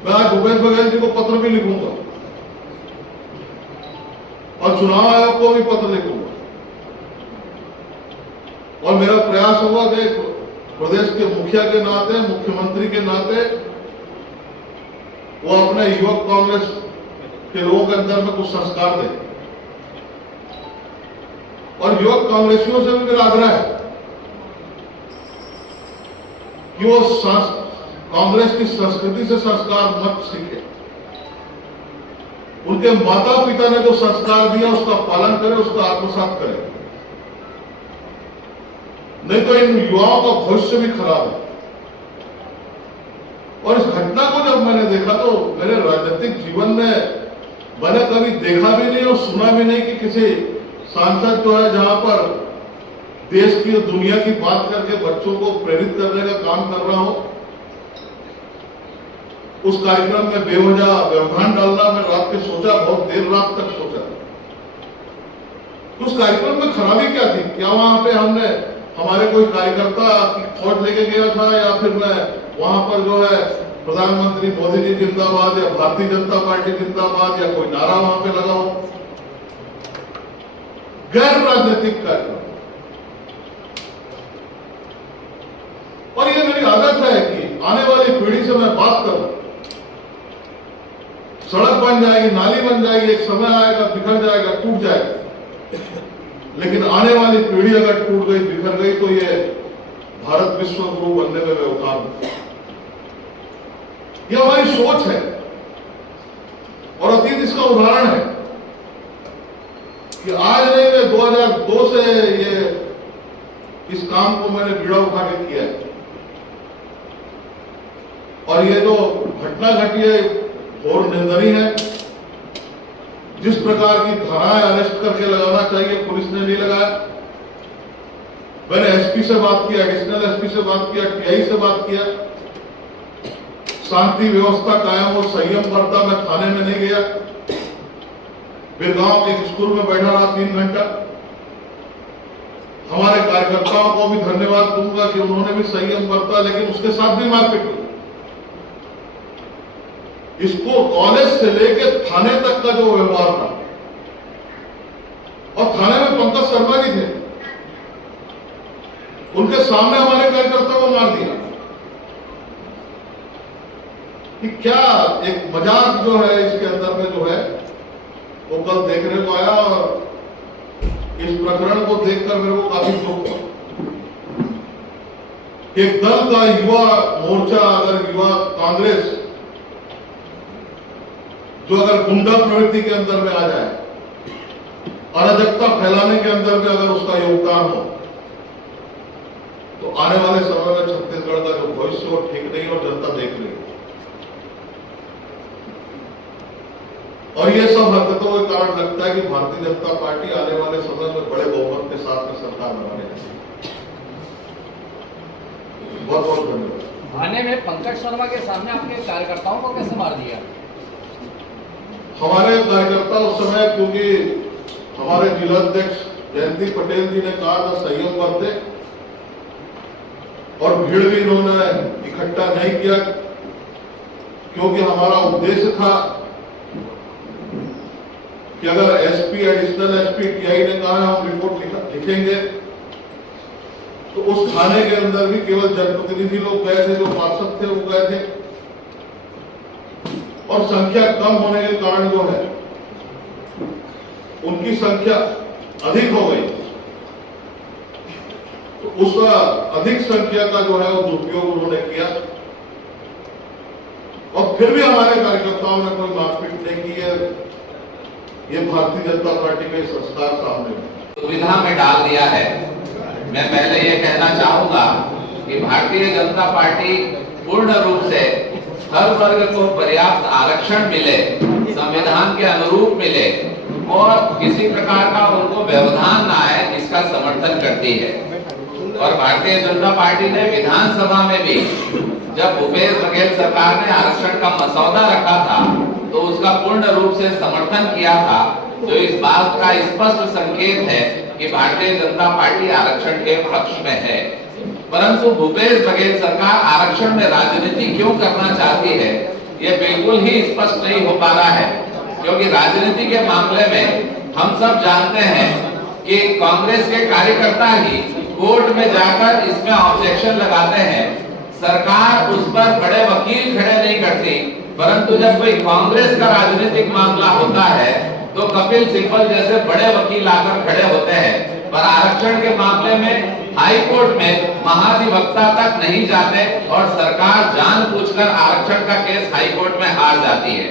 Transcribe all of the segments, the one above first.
मैं आज भूपेश बघेल जी को पत्र भी लिखूंगा और चुनाव आयोग को भी पत्र लिखूंगा और मेरा प्रयास होगा कि प्रदेश के मुखिया के नाते, मुख्यमंत्री के नाते वो अपने युवक कांग्रेस के लोगों के अंदर में कुछ संस्कार दे। और युवक कांग्रेसियों से भी मेरा आग्रह है कि वो कांग्रेस की संस्कृति से संस्कार मत सीखे। उनके माता पिता ने जो संस्कार दिया उसका पालन करें, उसका आत्मसात करें, नहीं तो इन युवाओं का भविष्य भी खराब है। और इस घटना को जब मैंने देखा तो मेरे राजनीतिक जीवन में मैंने कभी देखा भी नहीं और सुना भी नहीं कि किसी सांसद जो है जहां पर देश की दुनिया की बात करके बच्चों को प्रेरित करने का काम कर रहा हो, उस कार्यक्रम में बेवजह व्यवधान डालना मैं रात के सोचा, बहुत देर रात तक सोचा। उस कार्यक्रम में खराबी क्या थी? क्या वहां पे हमने हमारे कोई कार्यकर्ता की फौज लेके गया था या फिर मैं वहां पर जो है प्रधानमंत्री मोदी जी जिंदाबाद या भारतीय जनता पार्टी जिंदाबाद या कोई नारा वहां पे लगा हो? गैर राजनीतिक कार्यक्रम। और ये मेरी आदत है कि आने वाली पीढ़ी से मैं बात करूं। सड़क बन जाएगी, नाली बन जाएगी, एक समय आएगा बिखर जाएगा, टूट जाएगा, लेकिन आने वाली पीढ़ी अगर टूट गई, बिखर गई तो ये भारत विश्व गुरु बनने में बेवकाफ। यह हमारी सोच है और अतीत इसका उदाहरण है कि आज नहीं, मैं 2002 से ये इस काम को मैंने बीड़ा उठा के किया है। और ये जो घटना घटी है और निंदनीय है। जिस प्रकार की धाराएं अरेस्ट करके लगाना चाहिए पुलिस ने नहीं लगाया। मैंने एसपी से बात किया, एडिशनल एसपी से बात किया, टीआई से बात किया, शांति व्यवस्था कायम और संयम बरता। मैं थाने में नहीं गया, बिरगांव के स्कूल में बैठा रहा 3 घंटा। हमारे कार्यकर्ताओं को भी धन्यवाद दूंगा कि उन्होंने भी संयम बरता, लेकिन उसके साथ भी मारपीट हुई। इसको कॉलेज से लेकर थाने तक का जो व्यवहार था, और थाने में पंकज शर्मा जी थे, उनके सामने हमारे कार्यकर्ताओं को मार दिया। कि क्या एक मजाक जो है इसके अंदर में जो है वो कल देखने को आया और इस प्रकरण को देखकर मेरे को काफी दुख हुआ। एक दल का युवा मोर्चा, अगर युवा कांग्रेस जो अगर गुंडा प्रवृत्ति के अंदर में आ जाए, अराजकता फैलाने के अंदर में अगर उसका योगदान हो, तो आने वाले समय में छत्तीसगढ़ का जो भविष्य वो ठीक नहीं और जनता देख रही है। और ये सब हरकतों के कारण लगता है कि भारतीय जनता पार्टी आने वाले समय में बड़े बहुमत के साथ में सरकार बनाने है। बहुत बहुत धन्यवाद। थाने में पंकज शर्मा के सामने आपके कार्यकर्ताओं को कैसे मार दिया? हमारे कार्यकर्ता उस समय, क्योंकि हमारे जिलाध्यक्ष जयंती पटेल जी ने कहा था संयम बरते, और भीड़ भी इन्होंने इकट्ठा नहीं किया, क्योंकि हमारा उद्देश्य था कि अगर एसपी, एडिशनल एसपी, टीआई ने कहा हम रिपोर्ट लिखेंगे, तो उस थाने के अंदर भी केवल जनप्रतिनिधि लोग गए थे, जो पार्षद थे वो गए थे, और संख्या कम होने के कारण जो है उनकी संख्या अधिक हो गई। तो उस अधिक संख्या का जो है वो दुरुपयोग उन्होंने किया, और फिर भी हमारे कार्यकर्ताओं ने कोई मारपीट नहीं की है। ये भारतीय जनता पार्टी के संस्कार सामने दुविधा में डाल दिया है। मैं पहले ये कहना चाहूंगा कि भारतीय जनता पार्टी पूर्ण रूप से हर वर्ग को पर्याप्त आरक्षण मिले, संविधान के अनुरूप मिले और किसी प्रकार का उनको व्यवधान ना आए, इसका समर्थन करती है। और भारतीय जनता पार्टी ने विधानसभा में भी जब भूपेश बघेल सरकार ने आरक्षण का मसौदा रखा था तो उसका पूर्ण रूप से समर्थन किया था, जो इस बात का स्पष्ट संकेत है कि भारतीय जनता पार्टी आरक्षण के पक्ष में है। परंतु भूपेश बघेल सरकार आरक्षण में राजनीति क्यों करना चाहती है, ये बिल्कुल ही स्पष्ट नहीं हो पा रहा है, क्योंकि राजनीति के मामले में हम सब जानते हैं कि कांग्रेस के कार्यकर्ता ही कोर्ट में जाकर इसमें ऑब्जेक्शन लगाते हैं। सरकार उस पर बड़े वकील खड़े नहीं करती, परंतु जब कोई कांग्रेस का राजनीतिक मामला होता है तो कपिल सिब्बल जैसे बड़े वकील आकर खड़े होते हैं। पर आरक्षण के मामले में हाई कोर्ट में महाधिवक्ता तक नहीं जाते और सरकार जानबूझकर आरक्षण का केस हाई कोर्ट में हार जाती है।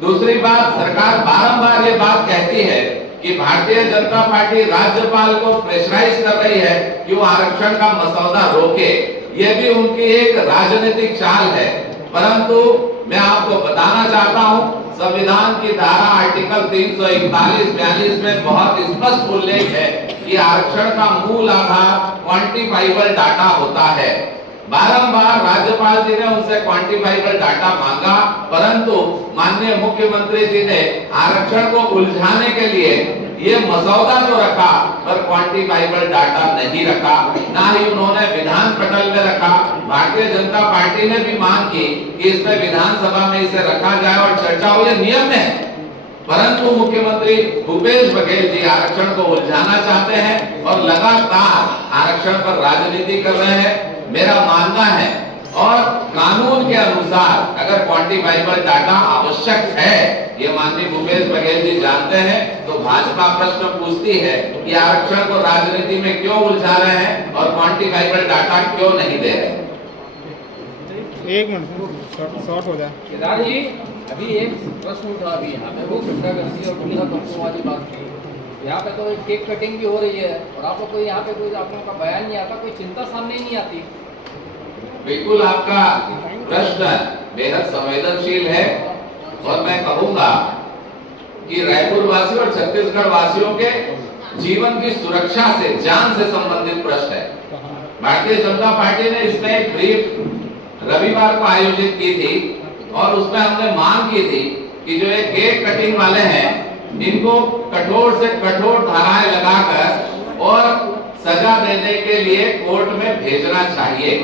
दूसरी बात, सरकार बारंबार ये बात कहती है कि भारतीय जनता पार्टी राज्यपाल को प्रेशराइज कर रही है कि वो आरक्षण का मसौदा रोके। ये भी उनकी एक राजनीतिक चाल है। परंतु मैं आपको बताना चाहता हूं, संविधान की धारा आर्टिकल 341-42 में बहुत स्पष्ट उल्लेख है कि आरक्षण का मूल आधार क्वांटिफाइबल डाटा होता है। बारंबार राज्यपाल जी ने उनसे क्वांटिफाइबल डाटा मांगा, परंतु माननीय मुख्यमंत्री जी ने आरक्षण को उलझाने के लिए ये मसौदा तो रखा पर क्वांटिफाइबल डाटा नहीं रखा, ना ही उन्होंने विधान पटल में रखा। भारतीय जनता पार्टी ने भी मांग की कि इसमें विधानसभा में इसे रखा जाए और चर्चा हो, ये नियम है। परंतु मुख्यमंत्री भूपेश बघेल जी आरक्षण को उलझाना चाहते हैं और लगातार आरक्षण पर राजनीति कर रहे हैं। मेरा मानना है और कानून के अनुसार अगर क्वांटिफाइबल डाटा आवश्यक है, ये माननीय भूपेश बघेल जी जानते हैं, तो भाजपा प्रश्न पूछती है कि आरक्षण को राजनीति में क्यों उलझा रहे हैं और क्वांटिफाइबल डाटा क्यों नहीं दे रहे। एक मिनट शॉर्ट हो जाए। केदार जी, अभी एक प्रश्न उठा अभी यहाँ पे, वो गुंडागर्दी और गुंडा तत्वों वाली बात की। यहाँ पे तो केक कटिंग भी हो रही है और आप लोग को यहाँ पे कोई आप लोगों का बयान नहीं आता, कोई चिंता सामने नहीं आती। बिल्कुल आपका प्रश्न बेहद संवेदनशील है और मैं कहूंगा कि रायपुर वासियों और छत्तीसगढ़ वासियों के जीवन की सुरक्षा से, जान से संबंधित प्रश्न है। भारतीय जनता पार्टी ने इसमें एक ब्रीफ रविवार को आयोजित की थी और उसमें हमने मांग की थी कि जो ये केक कटिंग वाले हैं इनको कठोर से कठोर धाराएं लगाकर और सजा देने के लिए कोर्ट में भेजना चाहिए।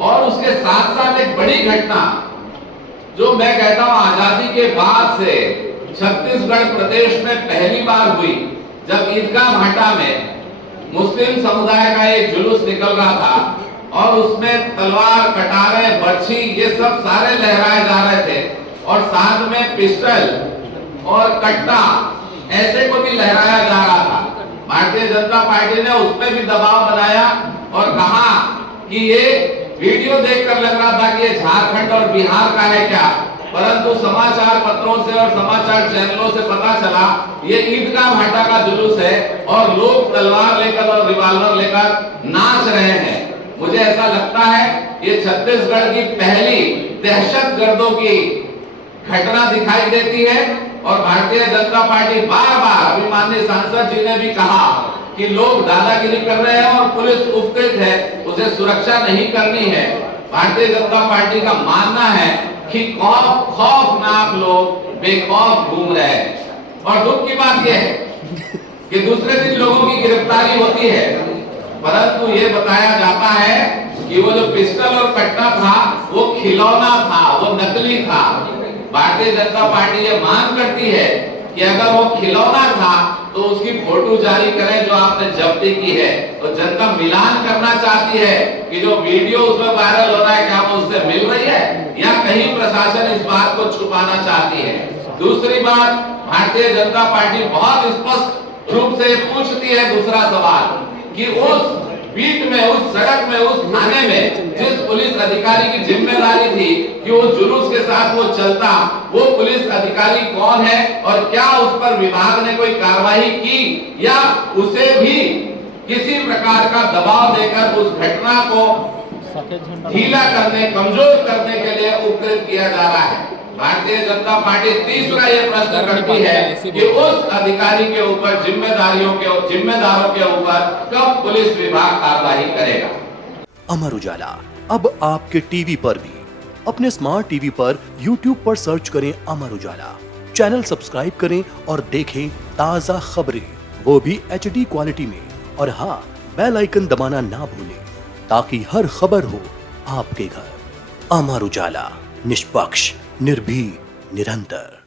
और उसके साथ साथ एक बड़ी घटना जो मैं कहता हूं आजादी के बाद से छत्तीसगढ़ प्रदेश में पहली बार हुई, जब ईदगाह भाटा में मुस्लिम समुदाय का एक जुलूस निकल रहा था और उसमें तलवार, कटारे, बर्छी ये सब सारे लहराए जा रहे थे और साथ में पिस्टल और कट्टा ऐसे को भी लहराया जा रहा था। भारतीय जनता पार्टी ने उसमें भी दबाव बनाया और कहा कि ये वीडियो देखकर लग रहा था कि ये झारखंड और बिहार का है क्या, परंतु समाचार पत्रों से और समाचार चैनलों से पता चला ये ईदगाह भाटा का जुलूस है और लोग तलवार लेकर और रिवॉल्वर लेकर नाच रहे हैं। मुझे ऐसा लगता है ये छत्तीसगढ़ की पहली दहशतगर्दों की घटना दिखाई देती है और भारतीय जनता पार्टी बार बार, अभी माननीय सांसद जी ने भी कहा कि लोग दादागिरी कर रहे हैं और पुलिस उपकृत है, उसे सुरक्षा नहीं करनी है। भारतीय जनता पार्टी का मानना है कि खौफनाक लोग बेखौफ घूम रहे हैं। और दुख की बात यह है कि दूसरे दिन लोगों की गिरफ्तारी होती है, परंतु ये बताया जाता है कि वो जो पिस्टल और कट्टा था वो खिलौना था, वो नकली था। भारतीय जनता पार्टी ये मांग करती है कि अगर वो खिलौना था तो उसकी फोटो जारी करें जो आपने जब्ती की है। तो जनता मिलान करना चाहती है कि जो वीडियो उसमें वायरल हो रहा है क्या वो उससे मिल रही है या कहीं प्रशासन इस बात को छुपाना चाहती है। दूसरी बात, भारतीय जनता पार्टी बहुत स्पष्ट रूप से पूछती है दूसरा सवाल कि उस बीट में, उस सड़क में, उस थाने में जिस पुलिस अधिकारी की जिम्मेदारी थी कि उस जुलूस के साथ वो चलता, वो पुलिस अधिकारी कौन है और क्या उस पर विभाग ने कोई कार्रवाई की या उसे भी किसी प्रकार का दबाव देकर उस घटना को ढीला करने, कमजोर करने के लिए उपकृत किया जा रहा है। भारतीय जनता पार्टी तीसरा ये प्रश्न करती है कि उस अधिकारी के ऊपर, जिम्मेदारों के ऊपर कब पुलिस विभाग कार्रवाई करेगा। अमर उजाला अब आपके टीवी पर भी। अपने स्मार्ट टीवी पर YouTube पर सर्च करें अमर उजाला, चैनल सब्सक्राइब करें और देखें ताजा खबरें, वो भी HD क्वालिटी में। और हाँ, बेल आइकन दबाना ना भूलें ताकि हर खबर हो आपके घर। अमर उजाला, निष्पक्ष, निर्भीक, निरंतर।